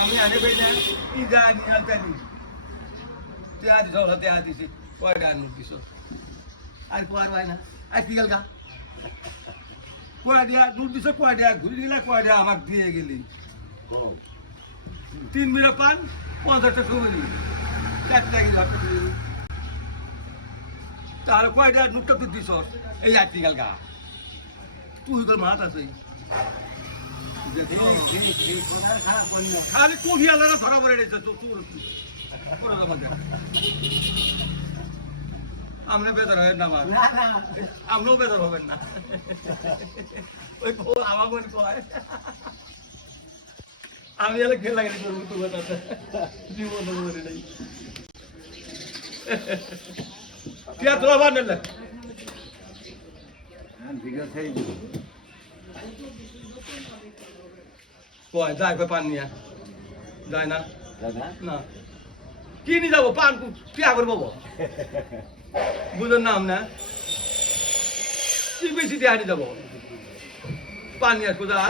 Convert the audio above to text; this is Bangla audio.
আমি আনে পাই না কি জানি আলতানি তে আদি সব দিছি কয়টা নোট দিছ আর কোয়ার হয় না আর কি গেলগা কয় দিয়া নোট দিছ কয় দিয়া ঘুরে দিলা কয় দিয়া আমাকে দিয়ে গেলি 3 মিনিট পান 50 টাকা কমে দিলি 4 টাকা লাখ তাহলে কয় দিয়া নোটটা তুই দিছ এই আর কি গেলগা তুই তোর মাথা আছে খালি কোন হিয়ালারা ধরা পড়ে গেছে আমরা বেদার হয় না আমরাও বেদার হবেন না ওই আমার মনে কয় আমি এলে খেলা গেলে করবো তোমার সাথে জীবন বলে নেই কি আর তোলা বান নিলে ঠিক আছে কয় যায় কয় পান নিয়ে যায় না না কি নিয়ে যাবো পান কিয়া করবো বুঝলেন নাম না কি বেশি দিয়ে হাঁটি যাবো পান নিয়ে কোথায়